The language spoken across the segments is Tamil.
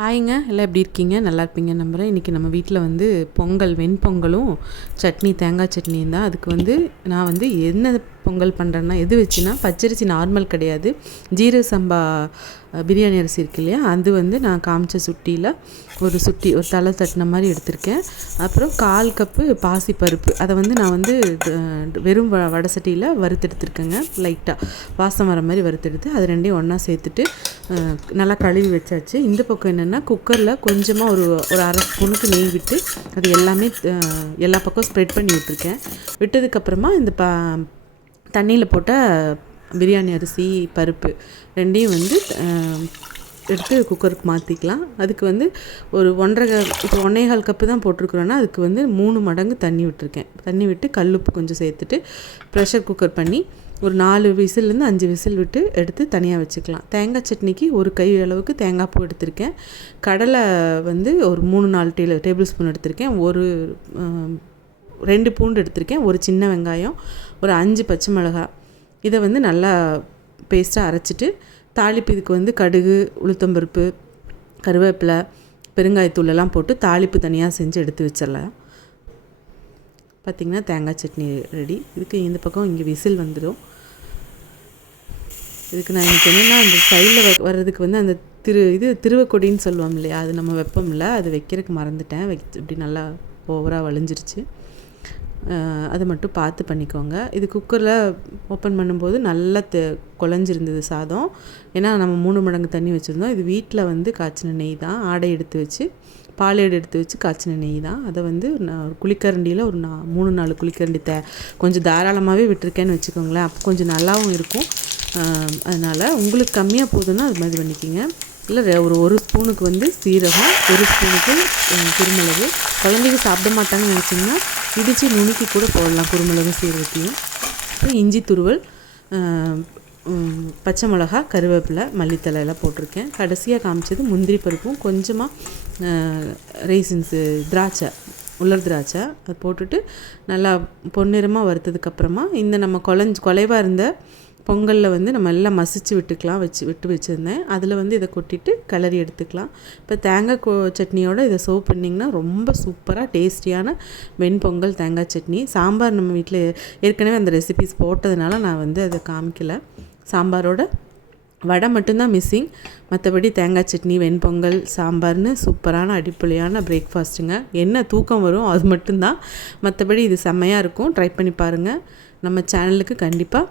ஹாய்ங்க, எல்லாம் எப்படி இருக்கீங்க? நல்லா இருப்பீங்கன்னு நம்புகிறேன். இன்றைக்கி நம்ம வீட்டில் வந்து பொங்கல், வெண்பொங்கலும் சட்னி, தேங்காய் சட்னியும் தான். அதுக்கு வந்து நான் வந்து என்ன பொங்கல் பண்ணுறேன்னா, எது வச்சுன்னா பச்சரிசி நார்மல் கிடையாது, ஜீரக சம்பா பிரியாணி அரிசி இருக்கு இல்லையா, அது வந்து நான் காமிச்ச சுட்டியில் ஒரு தலை தட்டின மாதிரி எடுத்திருக்கேன். அப்புறம் 1/4 கப்பு பாசிப்பருப்பு, அதை வந்து நான் வந்து வெறும் வடை சட்டியில் வறுத்தெடுத்துருக்கேங்க. லைட்டாக வாசம் வர மாதிரி வறுத்தெடுத்து அது ரெண்டையும் ஒன்றா சேர்த்துட்டு நல்லா கழுவி வச்சாச்சு. இந்த பக்கம் என்னென்னா, குக்கரில் கொஞ்சமாக ஒரு அரை ஸ்பூனுக்கு நெய் விட்டு அது எல்லாமே எல்லா பக்கம் ஸ்ப்ரெட் பண்ணி விட்டுருக்கேன். விட்டதுக்கப்புறமா இந்த தண்ணியில் போட்ட பிரியாணி அரிசி, பருப்பு ரெண்டையும் வந்து எடுத்து குக்கருக்கு மாற்றிக்கலாம். அதுக்கு வந்து ஒரு 1.25 கப்பு தான் போட்டிருக்குறோன்னா அதுக்கு வந்து 3 மடங்கு தண்ணி விட்டுருக்கேன். தண்ணி விட்டு கல்லுப்பு கொஞ்சம் சேர்த்துட்டு ப்ரெஷர் குக்கர் பண்ணி ஒரு 4 விசில்லேருந்து 5 விசில் விட்டு எடுத்து தனியாக வச்சுக்கலாம். தேங்காய் சட்னிக்கு ஒரு கை அளவுக்கு தேங்காய் பூ எடுத்திருக்கேன். கடலை வந்து ஒரு 3-4 டேபிள் ஸ்பூன் எடுத்திருக்கேன். 2 பூண்டு எடுத்திருக்கேன். ஒரு சின்ன வெங்காயம், ஒரு 5 பச்சை மிளகாய். இதை வந்து நல்லா பேஸ்ட்டாக அரைச்சிட்டு தாளிப்பு இதுக்கு வந்து கடுகு, உளுத்தம்பருப்பு, கருவேப்பிலை, பெருங்காயத்தூளெல்லாம் போட்டு தாளிப்பு தனியாக செஞ்சு எடுத்து வச்சிடலாம். பார்த்திங்கன்னா தேங்காய் சட்னி ரெடி. இதுக்கு இந்த பக்கம் இங்கே விசில் வந்துடும். இதுக்கு நான் எனக்கு என்னென்னா, அந்த சைடில் வர்றதுக்கு வந்து அந்த திருவக்கொடின்னு சொல்லுவோம் இல்லையா, அது நம்ம வைப்போம்ல, அது வைக்கிறதுக்கு மறந்துட்டேன். இப்படி நல்லா ஓவராக வளைஞ்சிருச்சு. அதை மட்டும் பார்த்து பண்ணிக்கோங்க. இது குக்கரில் ஓப்பன் பண்ணும்போது நல்லா குழஞ்சிருந்தது சாதம். ஏன்னா நம்ம 3 மடங்கு தண்ணி வச்சுருந்தோம். இது வீட்டில் வந்து காய்ச்சின நெய் தான், ஆடை எடுத்து வச்சு பாலேடு எடுத்து வச்சு காய்ச்சின நெய் தான். அதை வந்து நான் ஒரு குழிக்கரண்டியில் ஒரு 3-4 குழிக்கரண்டி கொஞ்சம் தாராளமாகவே விட்டுருக்கேன்னு வச்சுக்கோங்களேன். அப்போ கொஞ்சம் நல்லாவும் இருக்கும். அதனால் உங்களுக்கு கம்மியாக போதுன்னா அது மாதிரி பண்ணிக்கிங்க. இல்லை ஒரு ஸ்பூனுக்கு வந்து சீரகம், 1 ஸ்பூனுக்கு குருமிளகு. குழந்தைங்க சாப்பிட மாட்டாங்கன்னு நினச்சிங்கன்னா இடித்து நுணுக்கி கூட போடலாம், குருமிளகு சீரகத்தையும். அப்புறம் இஞ்சி துருவல், பச்சை மிளகா, கருவேப்பிலை, மல்லித்தலை எல்லாம் போட்டிருக்கேன். கடைசியாக காமிச்சது முந்திரி பருப்பும் கொஞ்சமாக ரைசின்ஸு, உலர் திராட்சை அதை போட்டுட்டு நல்லா பொன்னிறமாக வறுத்ததுக்கப்புறமா இந்த நம்ம குலைவாக இருந்த பொங்கலில் வந்து நம்ம எல்லாம் மசிச்சு விட்டு வச்சுருந்தேன். அதில் வந்து இதை கொட்டிட்டு கிளறி எடுத்துக்கலாம். இப்போ தேங்காய் சட்னியோடு இதை சர்வ் பண்ணிங்கன்னா ரொம்ப சூப்பராக டேஸ்டியான வெண்பொங்கல் தேங்காய் சட்னி. சாம்பார் நம்ம வீட்டில் ஏற்கனவே அந்த ரெசிபிஸ் போட்டதுனால நான் வந்து அதை காமிக்கலை. சாம்பாரோட வடை மட்டும்தான் மிஸ்ஸிங். மற்றபடி தேங்காய் சட்னி, வெண்பொங்கல், சாம்பார்னு சூப்பரான அடிப்பொலியான பிரேக்ஃபாஸ்ட்டுங்க. என்ன தூக்கம் வரும் அது மட்டும்தான். மற்றபடி இது செம்மையாக இருக்கும். ட்ரை பண்ணி பாருங்கள். நம்ம சேனலுக்கு கண்டிப்பாக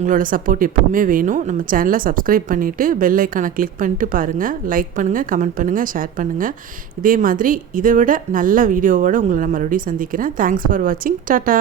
உங்களோட சப்போர்ட் எப்போவுமே வேணும். நம்ம சேனலை சப்ஸ்கிரைப் பண்ணிவிட்டு பெல் ஐக்கானை கிளிக் பண்ணிட்டு பாருங்கள். லைக் பண்ணுங்கள், கமெண்ட் பண்ணுங்கள், ஷேர் பண்ணுங்கள். இதே மாதிரி இதை விட நல்ல வீடியோவோடு உங்களை நான் மறுபடியும் சந்திக்கிறேன். தேங்க்ஸ் ஃபார் வாட்சிங். டாட்டா.